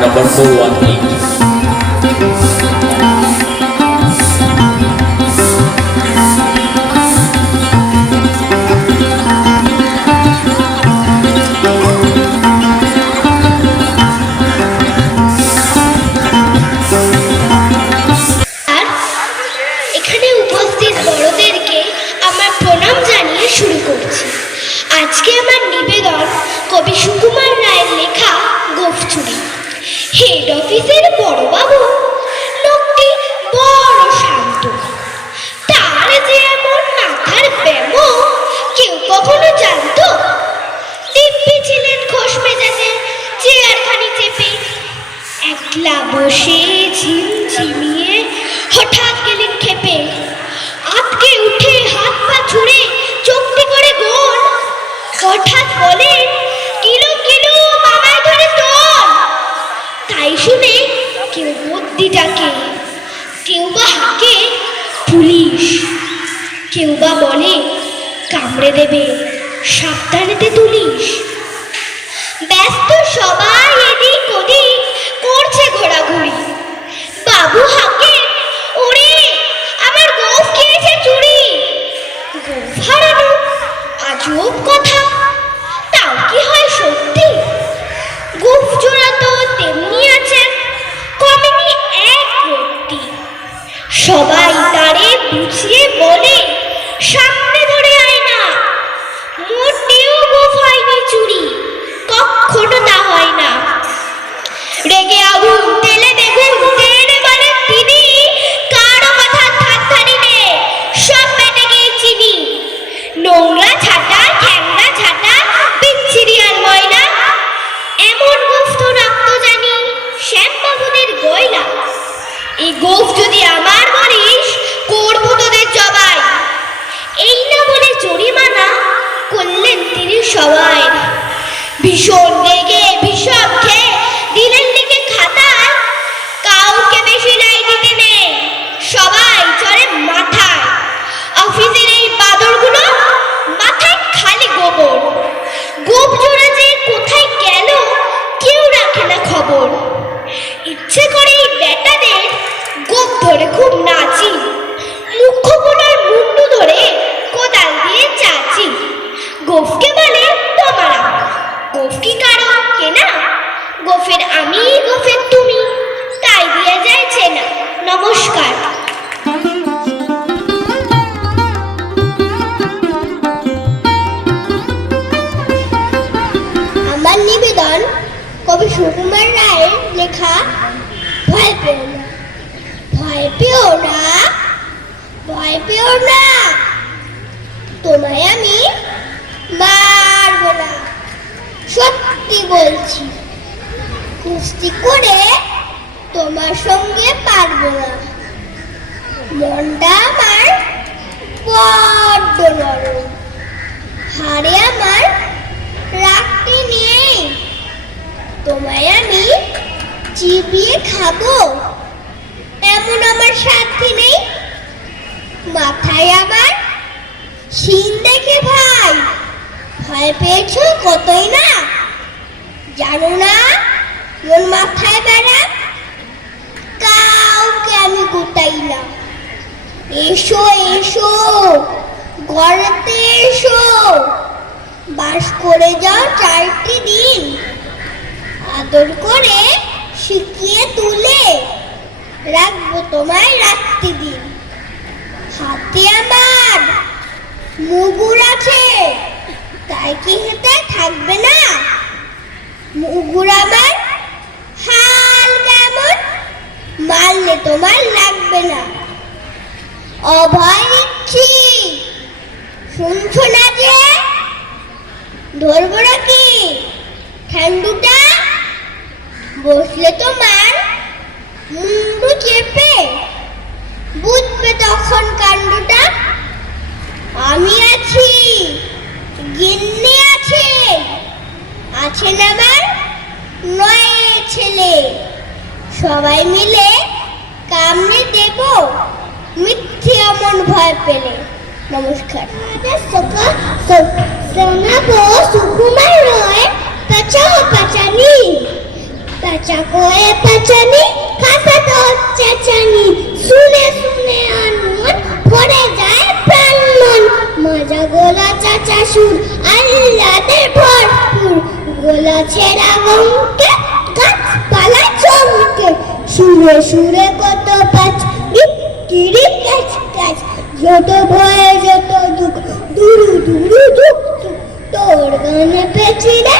Number 418. এখানে উপস্থিত বড়দেরকে আমার প্রণাম জানিয়ে শুরু করছি। আজকে আমার নিবেদন কবি সুকুমার রায়ের লেখা গোফচুরি। হেড অফিসের বড়বাবু লোকটি বড় শান্ত, তার যে এমন মাথার ব্যামো কেউ কখনো জানতো? দিব্যি ছিলেন খোশ মেজাজে চেয়ারখানি চেপে, একলা বসে ঝিমঝিমিয়ে হঠাৎ গেলেন খেপে। আটকে উঠে হাত পা ছুঁড়ে চোখটি করে গোল, হঠাৎ বলেন, কিলো কিলো মামায় ধরে তোল। তাই শুনে কেউ বদ্যি ডাকে, কেউ বা হাঁকে পুলিশ, কেউ বা বলে কামড়ে দেবে সাবধানেতে তুলিস। ব্যস্ত সবাই এদিক ওদিক করছে ঘোরাঘুরি। বাবু হাঁকে, ওরে আমার গোফ খেয়েছে চুরি। গোফ হারানো আজব কথা, তাও কি হয় সত্যি? গোফ জোড়া তো তেমনি আছে, কমেনি এক রত্তি। সবাই তারে বুঝিয়ে বলে, সামনে ধরে আয় না, মোটেও গোফ হয়নি চুরি, কখনো তা হয় না। রেগে আগুন তেলে বেগুন তেলে বলেন তিনি, কারো কথা ধার ধারি নে, সব পেটে গিয়ে চিনি। নোংরা ছাটা ঠ্যাংরা ছাটা বিচ্ছিরি আর ময়লা, এমন গোফ তো রাখতো জানি শ্যামবাবুদের গয়লা। এই গোফ যদি আমার বলিস, করবো তোদের জবাই। এই না বলে জরিমানা করলেন তিনি সবাই। ভীষণ রেগে ভীষণ খেয়ে দিলেন লিখে খাতায়, কাউকে বেশি লাই দিতে নেই, সবাই চড়ে মাথায়। অফিসের এই বাদরগুলো মাথায় খালি গোবর, গোপ জোড়া যে কোথায় গেল কেউ রাখে না খবর। ইচ্ছে করে এই বেটাদের গোপ ধরে খুব নাচি, মুখ্যগুলোর মুন্ডু ধরে কোদাল দিয়ে চাচি। গোফকে বলে তোমার, গোফ কি কারো কেনা? গোফের আমি গোফের তুমি, তাই দিয়ে যায় চেনা। নমস্কার। আমার নিবেদন কবি সুকুমার রায়ের লেখা ভয় পেও না। ভয় পেও না, ভয় পেও না, তোমায় আমি মারব না, সত্যি বলছি। কুস্তি করে তোমার সঙ্গে পারবো না, মনটা আমার বড্ড নরম, হাড়ে আমার রাগটি নেই। তোমায় আমি চিবিয়ে খাবো এমন আমার সাথী নেই। মাথায় আমার শিং দেখে ভাই ভয় পেয়েছো কতই না, জানো না মন মাথায় বেড়া, কাউকে আমি গোটাই না। এসো এসো, ঘরেতে এসো, বাস করে যাও 4টি দিন, আদর করে শিখিয়ে তুলে রাখবো তোমায় রাত্রি দিন। হাতে আমার মুগুর আছে, তাই কি হেতে থাকবে না? মুগুর আমার হাল কেমন, মারলে তোমার লাগবে না। অভয় দিচ্ছি, শুনছো না যে? ধরবো নাকি ঠান্ডুটা? বসলে তোমার মুন্ডু চেপে বুঝবে তখন কাণ্ডটা। আমি আছি, গিন্নি আছে, আছেন আমার 9 ছেলে, সবাই মিলে কামড়ে দেব মিথ্যে এমন ভয় পেলে। নমস্কার। শোনাবো সুকুমার রয় পেঁচা ও পেঁচানি, পেঁচা কোয়ে পেঁচানি, খাসা তো চেঁচানি, শুনে শুনে আনমন ভরে যায় প্রাণ মন। মজা গোলা চাচা সুর আল্লাদের ভরপুর, গোলা ছেঁড়া গমকে গাছপালা চমকে, সুরে সুরে কত পাঁচ কিরি ক্যাচ ক্যাচ, যত ভয়ে যত দুঃখ দুরু দুরু দুঃখ, তোর গানে পেছি রে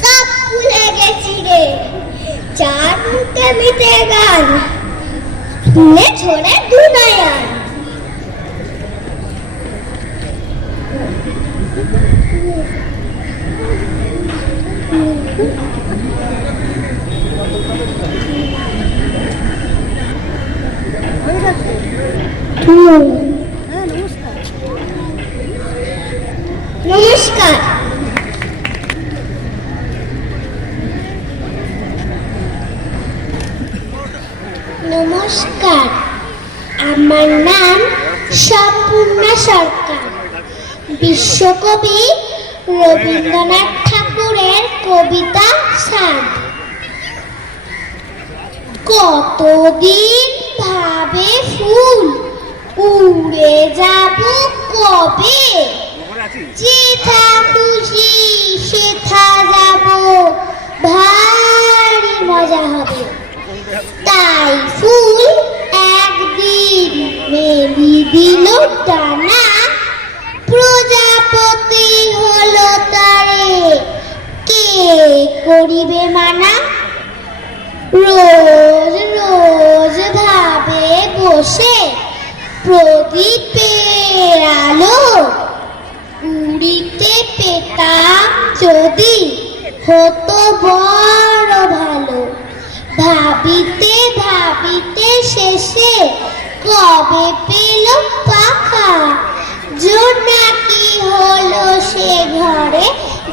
সব ভুলে গেছি রে। 4 মুখে মিটে গান শুনে ছোড়ে দুনয়ন। নমস্কার। নমস্কার, আমার নাম সম্পূর্ণা সরকার। বিশ্বকবি রবীন্দ্রনাথ ঠাকুরের কবিতা সাধ। কতদিন ভাবে ফুল, উড়ে যাব কবে, যেথা খুশি সেথা যাব, ভারী মজা হবে। তাই ফুল একদিন মেলি দিল টানা, প্রজাপতি হলো তারে কে করিবে মানা। রোজ রোজ ভাবে বসে প্রদীপের আলো, উড়িতে পেতাম যদি হতো বড় ভালো। ভাবিতে ভাবিতে শেষে কবে পেল পাখা, জোনাকি হলো সে ঘরে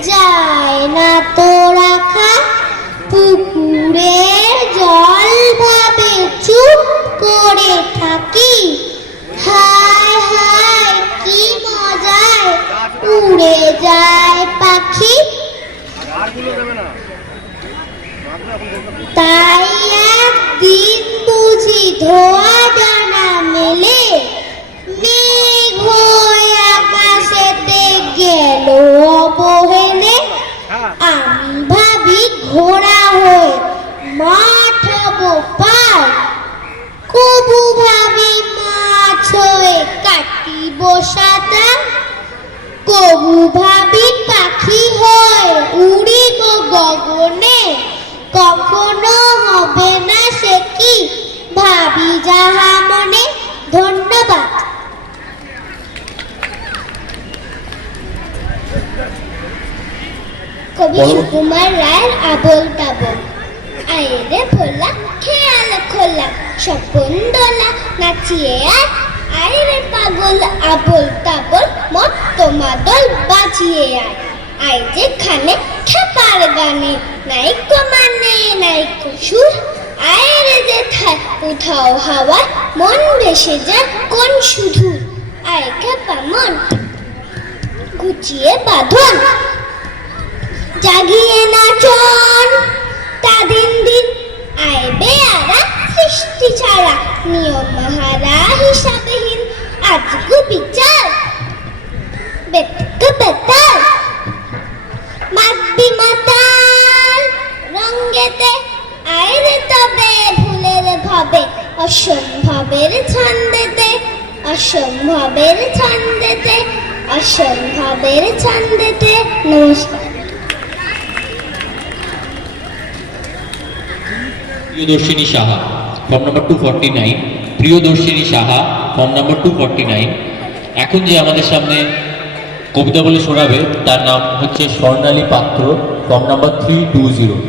যায় না তো রাখা। পুকুরের জল ভাবে চুপ করে থাকি, হায় হায় কি মজায় উড়ে যায় পাখি। তাই একদিন বুঝি ধোয়া ডানা মেলে, মেঘ হয়ে আকাশেতে গেল অবহেলে। আমি ভাবি ঘোড়া হয়ে মাঠাবো পার, কবু ভাবি মাছ হয়ে কাটিব সাঁতার, কবু ভাবি পাখি হয়ে উড়িব গগনে। কখনো হবে না সে কি ভাবি যাহা মনে। ধন্যবাদ। কবি সুকুমার রায়ের আবোল তাবোল। আইরে ভোলা খেয়াল খোলা, স্বপন দোলা নাচিয়ে আয়, আইরে পাগল আবোল তাবোল মত্ত মাদল বাজিয়ে আয়। আই যেখানে ঠাপার গানে নাইকো মানে নাইকো সুর, আইরে যেথায় উধাও হাওয়া মন ভেসে যায় কোন শুধু। আয় খেপা মন গুছিয়ে বাঁধন, জাগিয়ে নাচন স্বাধীন দিন। আয় বেয়ারা সৃষ্টি ছাড়া, নিয়ম হারা হিসাবহীন। আজগু বিচার বেতক বেতাল, মাতবি মাতাল রঙ্গেতে। আয় রে তবে ভুলের ভাবে, অসম্ভবের ছন্দেতে, অসম্ভবের ছন্দেতে, অসম্ভবের ছন্দেতে। নমস্কার। Priyadarshini Saha form number 249। Priyadarshini Saha form number 249 এখন যে আমাদের সামনে কবিতা বলে শোনাবে তার নাম হচ্ছে স্বর্ণালী পাত্র, ফর্ম নাম্বার 320।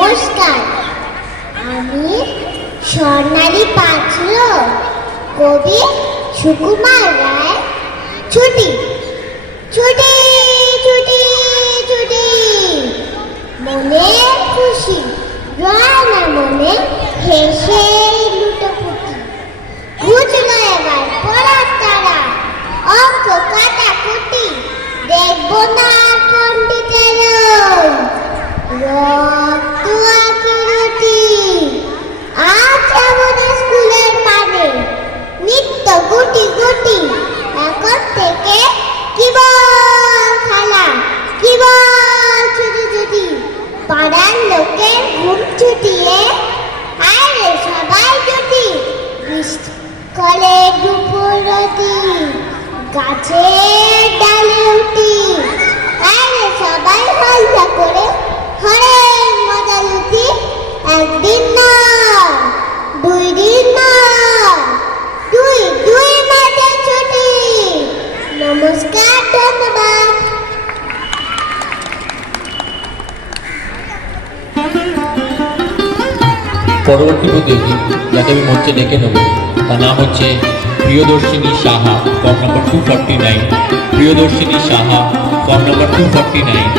নমস্কার, আমি স্বর্ণালী পাত্র, কবি সুকুমার রায়। ছুটি ছুটি ছুটি ছুটি, মনে খুশি রয় না মনে, হেসে লুটোপুটি। বুঝলো এবার পড়ার তারা, অঙ্ক কাটাকুটি, দেখবো না পণ্ডিতের রক্ত আঁকিরুটি। আজ আমাদের স্কুলের পানে নিত্য গুটি গুটি, এখন থেকে কি বল খেলা, কি বল ছুটি। পাড়ার লোকের ঘুম ছুটিয়ে আরে সবাই জুটি। বৃষ্টি কলে দুপুরতি, গাছের ডালে উঠি। আরে সবাই মজা করে হরে মজা লুটি। একদিন না, 2 দিন না, 2 মাসের ছুটি। নমস্কার, ধন্যবাদ। পরবর্তী প্রতিযোগী যাকে আমি মঞ্চে ডেকে নেব তার নাম হচ্ছে Priyadarshini Saha, form number 249। Priyadarshini Saha, form number 249।